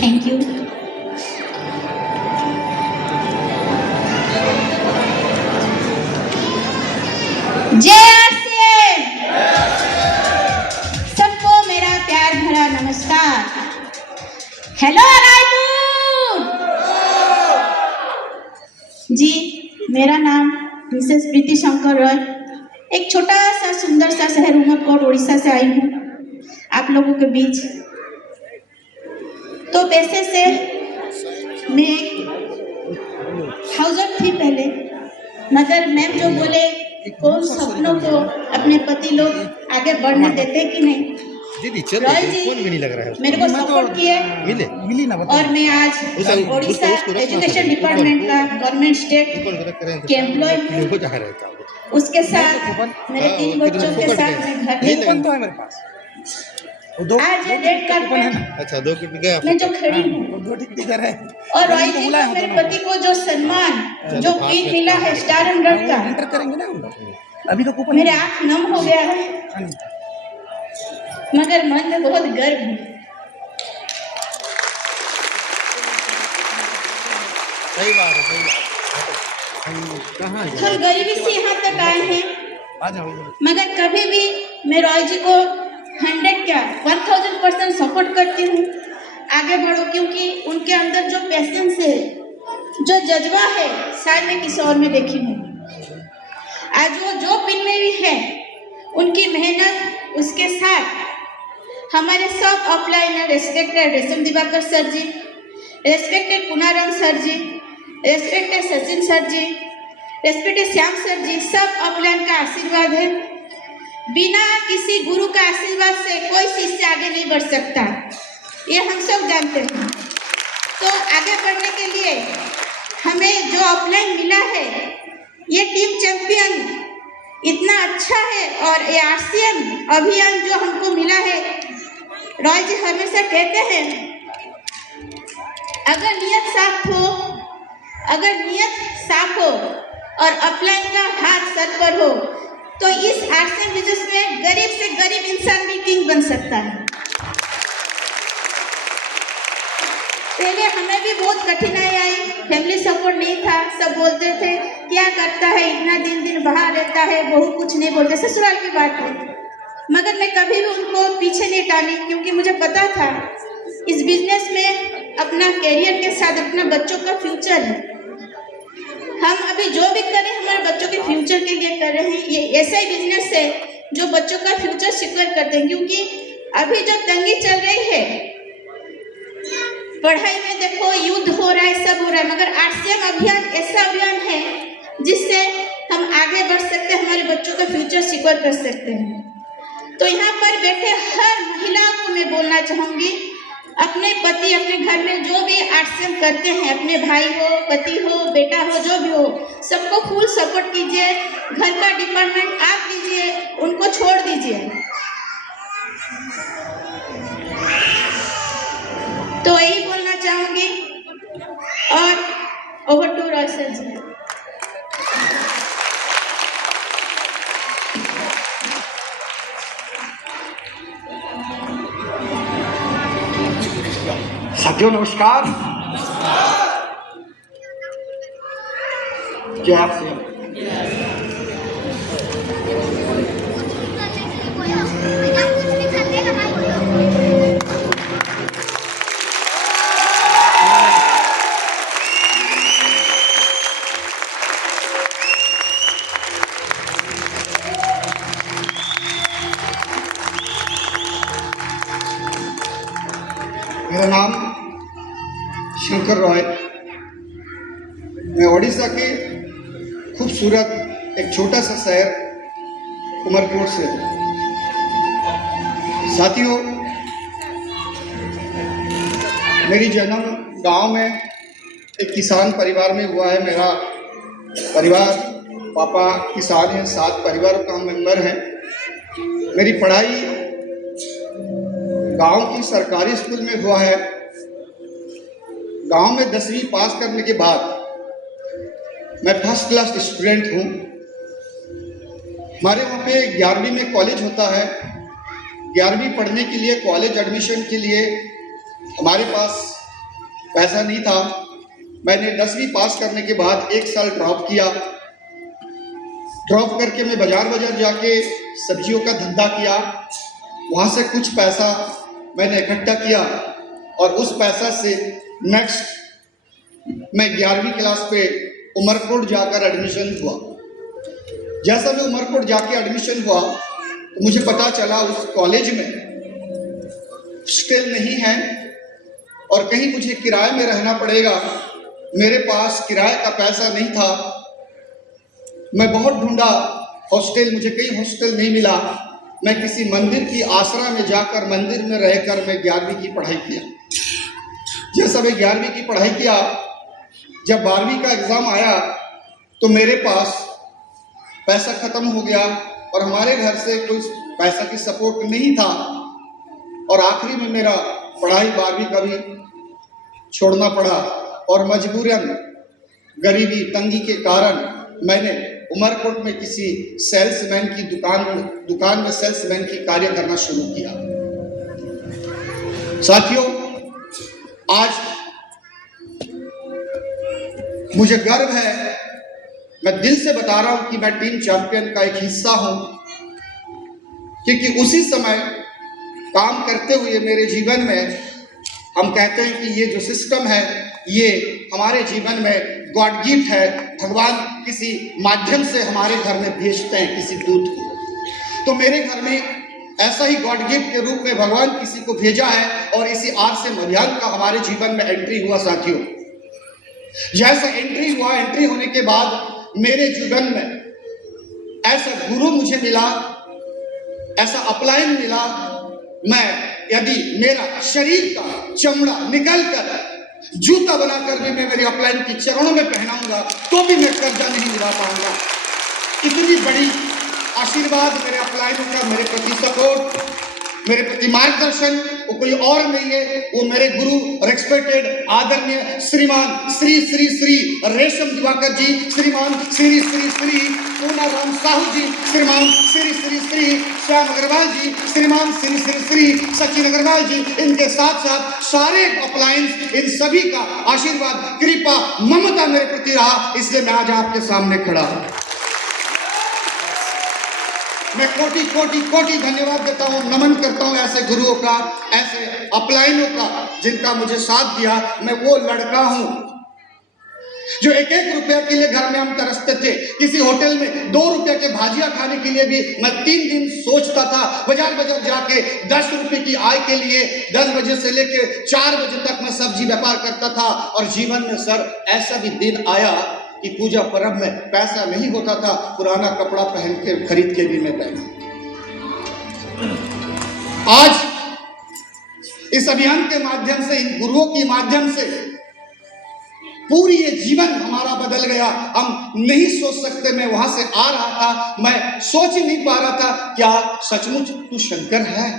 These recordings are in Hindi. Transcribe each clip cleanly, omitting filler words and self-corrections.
Thank you. जय आरसीएम। सबको मेरा प्यार भरा नमस्कार। हेलो रायपुर जी, मेरा नाम मिसेस प्रीति शंकर रॉय, एक छोटा सा सुंदर सा शहर उमरकोट उड़ीसा से आई हूँ आप लोगों के बीच। तो पैसे से मैं हाउसर थी पहले, मगर मैम जो बोले कौन सपनों को अपने पति लोग आगे बढ़ने देते कि नहीं। दीदी चल रॉय जी कौन भी नहीं लग रहा है मेरे को सपोर्ट किए मिली ना और मैं आज ओडिशा एजुकेशन डिपार्टमेंट का गवर्नमेंट स्टेट के एम्प्लॉय हूँ। हो जहाँ रहता है उसके साथ मेरे 3 बच्चों के साथ मैं घर में कौन तो है मेरे पास आज ये रेड कार्पेट अच्छा 2 टिकट गया मैं जो खड़ी हूँ 2 टिकट है और रॉय जी को मेरे पति को जो सम्मान जो पिन मिला है स्टार एंड का, एंटर करेंगे ना हम लोग। अभी तो कूपन मेरे आँख नम हो गया है, मगर मन में बहुत गर्व है। सही बात है सही बात। कहाँ हम गरीबी से यहाँ तक आए हैं, आ जाओ मगर कभी भी मैं रॉय जी को 100 क्या 1000% सपोर्ट करती हूँ आगे बढ़ो, क्योंकि उनके अंदर जो पैसेंस है जो जज्बा है शायद मैं किसी और में देखी हूँ। आज वो जो पिन में भी है उनकी मेहनत, उसके साथ हमारे सब ऑफलाइन रेस्पेक्टेड रेशम दिवाकर सर जी, रेस्पेक्टेड पुनाराम सर जी, रेस्पेक्टेड सचिन सर जी, रेस्पेक्टेड श्याम सर जी, सब ऑफलाइन का आशीर्वाद है। बिना किसी गुरु का आशीर्वाद से कोई शिष्य आगे नहीं बढ़ सकता, ये हम सब जानते हैं। तो आगे बढ़ने के लिए हमें जो ऑफलाइन मिला है, ये टीम चैंपियन इतना अच्छा है, और ये आरसीएम अभियान जो हमको मिला है, रॉय जी हमेशा कहते हैं अगर नीयत साफ हो और अपलाइन का हाथ सर पर हो तो इस आरसीएम बिजनेस में गरीब से गरीब इंसान भी किंग बन सकता है। पहले हमें भी बहुत कठिनाई आई, फैमिली सपोर्ट नहीं था, सब बोलते थे क्या करता है, इतना दिन बाहर रहता है, बहू कुछ नहीं बोलते, ससुराल की बात है। मगर मैं कभी भी उनको पीछे नहीं टाली, क्योंकि मुझे पता था इस बिजनेस में अपना कैरियर के साथ अपना बच्चों का फ्यूचर है। हम अभी जो भी करें हमारे बच्चों के फ्यूचर के लिए कर रहे हैं। ये ऐसा ही बिजनेस है जो बच्चों का फ्यूचर सिक्योर करते हैं, क्योंकि अभी जो तंगी चल रही है, पढ़ाई में देखो युद्ध हो रहा है, सब हो रहा है, मगर आरसीएम अभियान ऐसा अभियान है जिससे हम आगे बढ़ सकते हैं, हमारे बच्चों का फ्यूचर सिक्योर कर सकते हैं। तो यहाँ पर बैठे हर महिला को मैं बोलना चाहूँगी, अपने पति अपने घर में जो भी आरसीएम करते हैं, अपने भाई हो, पति हो, बेटा हो, जो भी हो, सबको फुल सपोर्ट कीजिए। घर का डिपार्टमेंट आप दीजिए, उनको छोड़ दीजिए। तो यही बोलना चाहूँगी, और ओवर टू रॉय सर जी। साथियों नमस्कार। जय आरसीएम। मेरा नाम शंकर रॉय, मैं ओडिशा के खूबसूरत एक छोटा सा शहर उमरकोट से। साथियों, मेरी जन्म गांव में एक किसान परिवार में हुआ है। मेरा परिवार, पापा किसान हैं, 7 परिवारों का हम मेंबर हैं। मेरी पढ़ाई गांव की सरकारी स्कूल में हुआ है। गांव में 10वीं पास करने के बाद मैं फर्स्ट क्लास स्टूडेंट हूँ। हमारे वहाँ पे 11वीं में कॉलेज होता है। 11वीं पढ़ने के लिए, कॉलेज एडमिशन के लिए हमारे पास पैसा नहीं था। मैंने 10वीं पास करने के बाद 1 साल ड्रॉप किया। ड्रॉप करके मैं बाजार जाके सब्जियों का धंधा किया। वहाँ से कुछ पैसा मैंने इकट्ठा किया और उस पैसा से नेक्स्ट मैं 11वीं क्लास पे उमरकोट जाकर एडमिशन हुआ। जैसा मैं उमरकोट जाके एडमिशन हुआ तो मुझे पता चला उस कॉलेज में हॉस्टल नहीं है और कहीं मुझे किराए में रहना पड़ेगा। मेरे पास किराए का पैसा नहीं था। मैं बहुत ढूंढा हॉस्टल, मुझे कहीं हॉस्टल नहीं मिला। मैं किसी मंदिर की आसरा में जाकर मंदिर में रहकर मैं 11वीं की पढ़ाई किया। जैसा मैं 11वीं की पढ़ाई किया, जब 12वीं का एग्ज़ाम आया तो मेरे पास पैसा ख़त्म हो गया और हमारे घर से कोई पैसा की सपोर्ट नहीं था और आखिरी में मेरा पढ़ाई 12वीं का भी छोड़ना पड़ा और मजबूरन गरीबी तंगी के कारण मैंने उमरकोट में किसी सेल्समैन की दुकान में सेल्समैन की कार्य करना शुरू किया। साथियों, आज मुझे गर्व है, मैं दिल से बता रहा हूं कि मैं टीम चैंपियन का एक हिस्सा हूं, क्योंकि उसी समय काम करते हुए मेरे जीवन में हम कहते हैं कि ये जो सिस्टम है ये हमारे जीवन में गॉड गिफ्ट है। भगवान किसी माध्यम से हमारे घर में भेजते हैं किसी दूत को। तो मेरे घर में ऐसा ही गॉड गिफ्ट के रूप में भगवान किसी को भेजा है और इसी RCM अभियान का हमारे जीवन में एंट्री हुआ। साथियों, जैसा एंट्री हुआ, एंट्री होने के बाद मेरे जीवन में ऐसा गुरु मुझे मिला, ऐसा अपलाइन मिला। मैं यदि मेरा शरीर का चमड़ा निकल कर जूता बनाकर भी मैं मेरे अपलाइन के चरणों में पहनाऊंगा तो भी मैं कर्जा नहीं दिला पाऊंगा। इतनी बड़ी आशीर्वाद मेरे अपलाइनों का मेरे प्रति सपोर्ट, मेरे प्रति मार्गदर्शन वो कोई और नहीं है, वो मेरे गुरु रेस्पेक्टेड आदरणीय श्रीमान श्री श्री श्री रेशम दिवाकर जी, श्रीमान श्री श्री श्री पूर्णाराम साहू जी, श्रीमान श्री श्री श्री श्याम अग्रवाल जी, श्रीमान श्री श्री श्री सचिन अग्रवाल जी, इनके साथ साथ सारे अपलायंस, इन सभी का आशीर्वाद, कृपा, ममता मेरे प्रति रहा, इसलिए मैं आज आपके सामने खड़ा हूं। मैं कोटि कोटि कोटि धन्यवाद देता हूं, नमन करता हूं ऐसे गुरुओं का, ऐसे अपलाइनों का जिनका मुझे साथ दिया। मैं वो लड़का हूं जो 1-1 रुपया के लिए घर में हम तरसते थे। किसी होटल में 2 रुपया के भाजिया खाने के लिए भी मैं 3 दिन सोचता था। बाजार जाके 10 रुपए की आय के लिए 10 बजे से लेके 4 बजे तक मैं सब्जी व्यापार करता था। और जीवन में सर ऐसा भी दिन आया कि पूजा पर्व में पैसा नहीं होता था, पुराना कपड़ा पहन के खरीद के भी मैं पहना। आज इस अभियान के माध्यम से, इन गुरुओं के माध्यम से पूरी ये जीवन हमारा बदल गया। हम नहीं सोच सकते। मैं वहां से आ रहा था, मैं सोच ही नहीं पा रहा था क्या सचमुच तू शंकर है।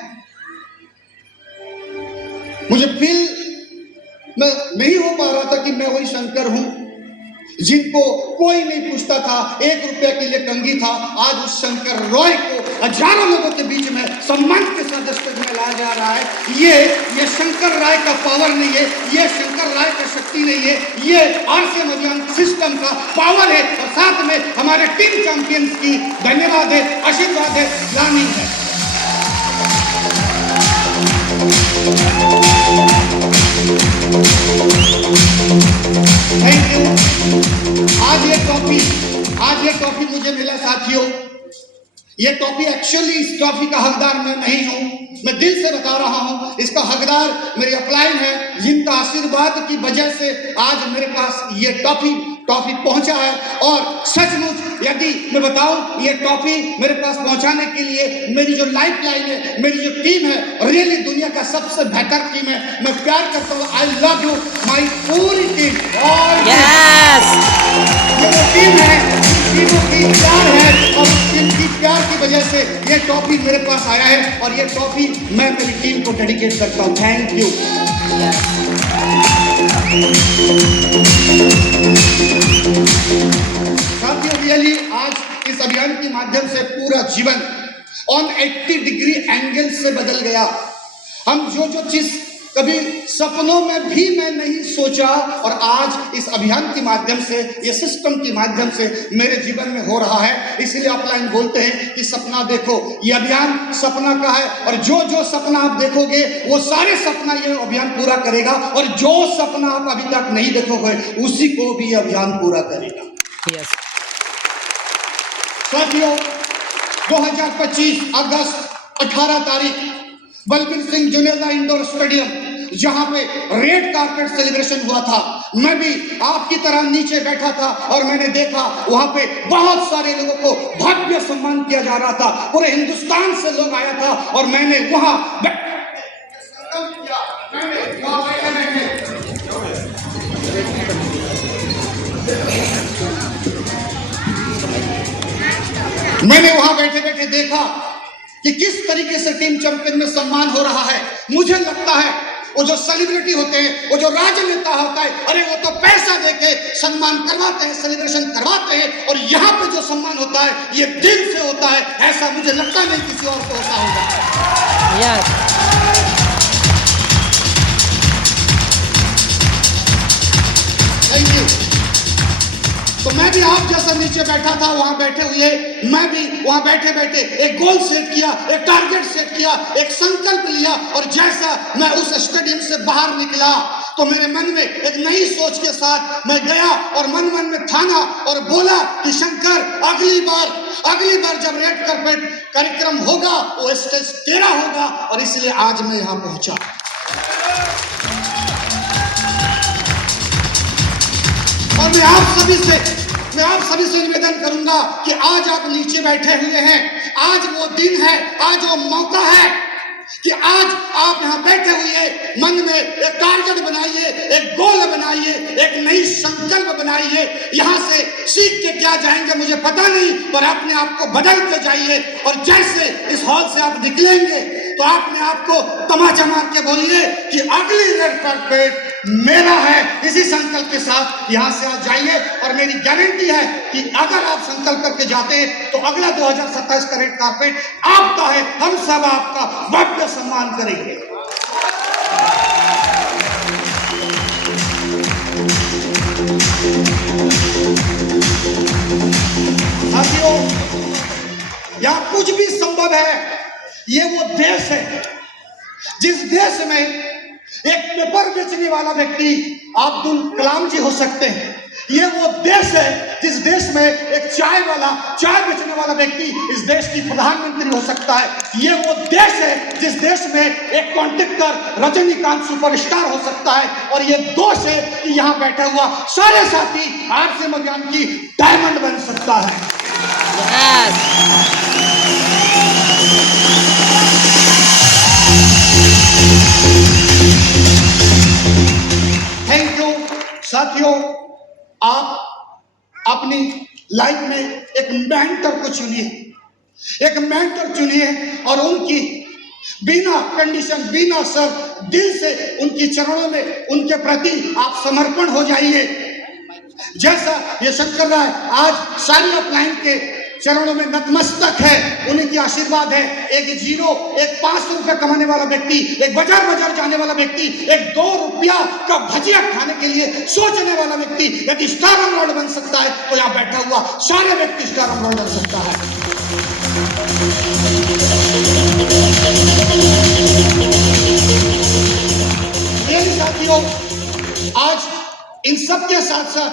मुझे फील मैं नहीं हो पा रहा था कि मैं वही शंकर हूं जिनको कोई नहीं पूछता था, 1 रुपया के लिए कंगी था। आज उस शंकर रॉय को हजारों लोगों के बीच में सम्मान के साथ स्टेज में लाया जा रहा है। ये शंकर राय का पावर नहीं है, ये शंकर राय का शक्ति नहीं है, ये RCM अभियान सिस्टम का पावर है। और साथ में हमारे टीम चैंपियंस की धन्यवाद है, आशीर्वाद है, ग्लानी है। Thank you. आज ये ट्रॉफी मुझे मिला साथियों। ये ट्रॉफी एक्चुअली, इस ट्रॉफी का हकदार मैं नहीं हूं, मैं दिल से बता रहा हूं। इसका हकदार मेरे अपलाइन है, जिनका आशीर्वाद की वजह से आज मेरे पास ये ट्रॉफी पहुंचा है। और सचमुच यदि मैं बताऊं, ये ट्रॉफी मेरे पास पहुंचाने के लिए मेरी जो लाइफ लाइन है, मेरी जो टीम है, रियली दुनिया का सबसे बेहतर टीम है। मैं प्यार करता हूं। आई लव यू माई पूरी टीम। ये जो टीम है, टीमों की प्यार है और इनकी प्यार की वजह से ये ट्रॉफी मेरे पास आया है। और ये ट्रॉफी मैं मेरी टीम को डेडिकेट करता हूं। Thank you. साथियों, रियली आज इस अभियान के माध्यम से पूरा जीवन ऑन 80 डिग्री एंगल से बदल गया। हम जो चीज कभी सपनों में भी मैं नहीं सोचा, और आज इस अभियान के माध्यम से, ये सिस्टम के माध्यम से मेरे जीवन में हो रहा है। इसलिए अपलाइन बोलते हैं कि सपना देखो। ये अभियान सपना का है, और जो जो सपना आप देखोगे वो सारे सपना ये अभियान पूरा करेगा, और जो सपना आप अभी तक नहीं देखोगे उसी को भी अभियान पूरा करेगा। यस साथियों, 2025 अगस्त 18 तारीख बलबीर सिंह जुनेजा इंडोर स्टेडियम, जहां पे रेड कारपेट सेलिब्रेशन हुआ था, मैं भी आपकी तरह नीचे बैठा था और मैंने देखा वहां पे बहुत सारे लोगों को भव्य सम्मान किया जा रहा था। पूरे हिंदुस्तान से लोग आया था और मैंने वहां बैठे बैठे देखा कि किस तरीके से टीम चैंपियन में सम्मान हो रहा है। मुझे लगता है वो जो सेलिब्रिटी होते हैं, वो जो राजनेता होता है, अरे वो तो पैसा देके सम्मान करवाते हैं, सेलिब्रेशन करवाते हैं, और यहाँ पे जो सम्मान होता है ये दिल से होता है। ऐसा मुझे लगता नहीं किसी और को होता होगा। Yes thank you. तो मैं भी आप जैसा नीचे बैठा था, वहां बैठे हुए मैं भी वहां बैठे बैठे एक गोल सेट किया, एक टारगेट सेट किया, एक संकल्प लिया, और जैसा मैं उस स्टेडियम से बाहर निकला तो मेरे मन में एक नई सोच के साथ मैं गया और मन मन में ठाना और बोला कि शंकर, अगली बार जब रेड कार्पेट कार्यक्रम होगा वो स्टेज तेरा होगा, और इसलिए आज मैं यहाँ पहुंचा। और मैं आप सभी से निवेदन करूंगा कि आज आप नीचे बैठे हुए हैं, आज वो दिन है, आज वो मौका है कि आज आप यहाँ बैठे हुए मन में एक टारगेट बनाइए, एक गोल बनाइए, एक नई संकल्प बनाइए। यहाँ से सीख के क्या जाएंगे मुझे पता नहीं, पर अपने आप को बदल के जाइए, और जैसे इस हॉल से आप निकलेंगे तो अपने आप को तमाचा मार के बोलिए कि अगली रेड कार्पेट मेरा है। इसी संकल्प के साथ यहाँ से आज जाइए, और मेरी गारंटी है कि अगर आप संकल्प करके जाते हैं तो अगला 2027 का रेड कार्पेट आपका है। हम सब आपका भव्य सम्मान करेंगे। साथियों, यहाँ कुछ भी संभव है। ये वो देश है जिस देश में एक पेपर बेचने वाला व्यक्ति अब्दुल कलाम जी हो सकते हैं। ये वो देश है जिस देश में एक चाय बेचने वाला व्यक्ति इस देश की प्रधानमंत्री हो सकता है। ये वो देश है जिस देश में एक कॉन्ट्रैक्टर रजनीकांत सुपरस्टार हो सकता है। और ये दोष है कि यहाँ बैठा हुआ सारे साथी आरसी मध्यान की डायमंड बन सकता है। Thank you. साथियों, आप अपनी लाइफ में एक मेंटर को चुनिए, और उनकी बिना कंडीशन, बिना शर्त, दिल से उनके चरणों में उनके प्रति आप समर्पण हो जाइए। जैसा ये शंकर राय आज सारी अपलाइन के चरणों में नतमस्तक है, उनकी आशीर्वाद है। एक 500 रुपया कमाने वाला व्यक्ति, एक बाजार जाने वाला व्यक्ति, एक 2 रुपया का भजिया खाने के लिए सोचने वाला व्यक्ति यदि स्टार अवार्ड बन सकता है तो यहाँ बैठा हुआ सारे व्यक्ति स्टार अवार्ड बन सकता है। मेरे साथियों, आज इन सब के साथ साथ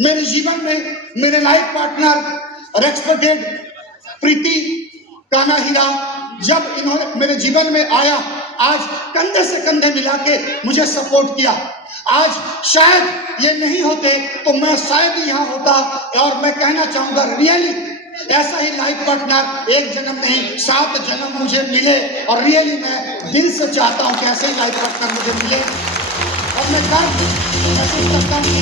मेरे जीवन में मेरे लाइफ पार्टनर रेस्पेक्टेड प्रीति काना हीरा, जब इन्होंने मेरे जीवन में आया, आज कंधे से कंधे मिला के मुझे सपोर्ट किया। आज शायद ये नहीं होते तो मैं शायद यहाँ होता। और मैं कहना चाहूँगा, रियली ऐसा ही लाइफ पार्टनर एक जन्म नहीं 7 जन्म मुझे मिले, और रियली मैं दिल से चाहता हूँ कि ऐसे ही लाइफ पार्टनर मुझे मिले। और मैं गर्व महसूस करता हूँ।